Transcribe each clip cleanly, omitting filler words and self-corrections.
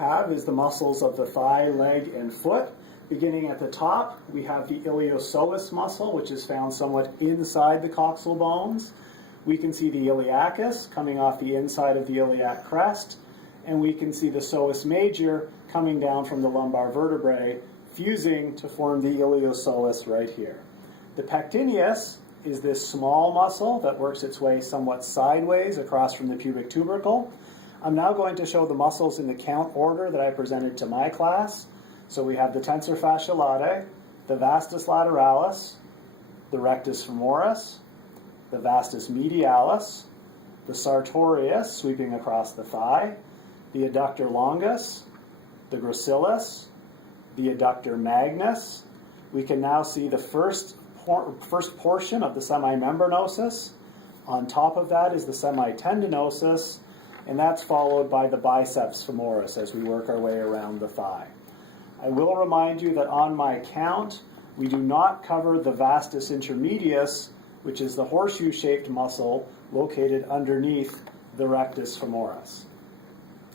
have is the muscles of the thigh, leg, and foot. Beginning at the top, we have the iliopsoas muscle, which is found somewhat inside the coxal bones. We can see the iliacus coming off the inside of the iliac crest, and we can see the psoas major coming down from the lumbar vertebrae, fusing to form the iliopsoas right here. The pectineus is this small muscle that works its way somewhat sideways across from the pubic tubercle. I'm now going to show the muscles in the count order that I presented to my class. So we have the tensor fasciae latae, the vastus lateralis, the rectus femoris, the vastus medialis, the sartorius sweeping across the thigh, the adductor longus, the gracilis, the adductor magnus. We can now see the first portion of the semimembranosus. On top of that is the semitendinosus, and that's followed by the biceps femoris as we work our way around the thigh. I will remind you that on my count, we do not cover the vastus intermedius, which is the horseshoe-shaped muscle located underneath the rectus femoris.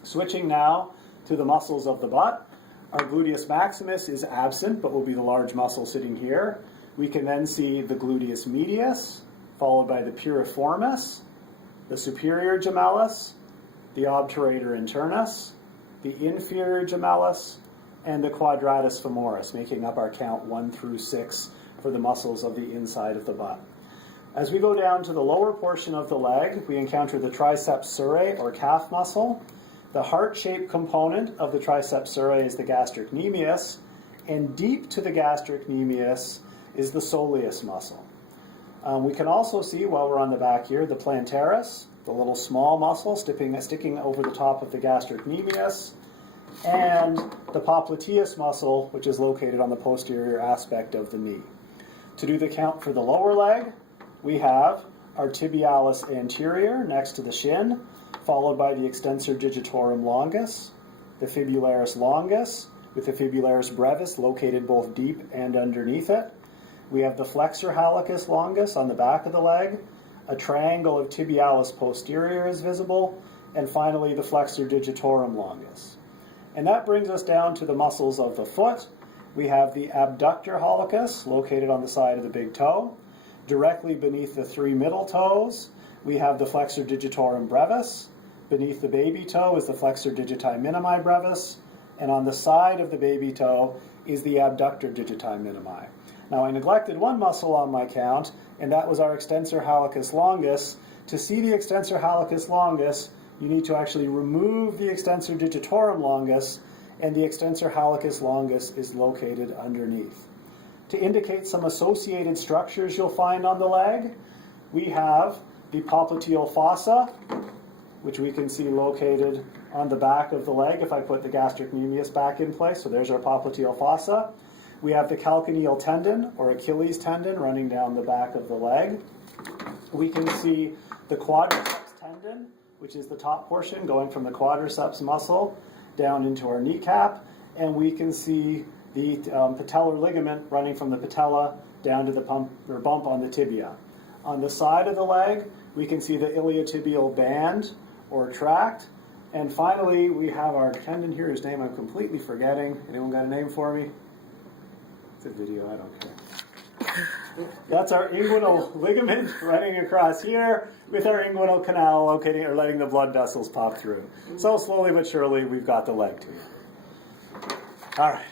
Switching now to the muscles of the butt, our gluteus maximus is absent, but will be the large muscle sitting here. We can then see the gluteus medius, followed by the piriformis, the superior gemellus, the obturator internus, the inferior gemellus, and the quadratus femoris, making up our count 1 through 6 for the muscles of the inside of the butt. As we go down to the lower portion of the leg, we encounter the triceps surae, or calf muscle. The heart-shaped component of the triceps surae is the gastrocnemius, and deep to the gastrocnemius is the soleus muscle. We can also see, while we're on the back here, the plantaris, the little small muscle sticking over the top of the gastrocnemius, and the popliteus muscle, which is located on the posterior aspect of the knee. To do the count for the lower leg, we have our tibialis anterior next to the shin, followed by the extensor digitorum longus, the fibularis longus, with the fibularis brevis located both deep and underneath it. We have the flexor hallucis longus on the back of the leg, a triangle of tibialis posterior is visible, and finally the flexor digitorum longus. And that brings us down to the muscles of the foot. We have the abductor hallucis located on the side of the big toe. Directly beneath the 3 middle toes, we have the flexor digitorum brevis. Beneath the baby toe is the flexor digiti minimi brevis. And on the side of the baby toe is the abductor digiti minimi. Now I neglected one muscle on my count, and that was our extensor hallucis longus. To see the extensor hallucis longus, you need to actually remove the extensor digitorum longus, and the extensor hallucis longus is located underneath. To indicate some associated structures you'll find on the leg, we have the popliteal fossa, which we can see located on the back of the leg if I put the gastrocnemius back in place. So there's our popliteal fossa. We have the calcaneal tendon, or Achilles tendon, running down the back of the leg. We can see the quadriceps tendon, which is the top portion going from the quadriceps muscle down into our kneecap, and we can see the patellar ligament running from the patella down to the bump on the tibia. On the side of the leg, we can see the iliotibial band, or tract, and finally we have our tendon here, whose name I'm completely forgetting. Anyone got a name for me? It's a video, I don't care. That's our inguinal ligament running across here, with our inguinal canal locating or letting the blood vessels pop through. So slowly but surely, we've got the leg to you. All right.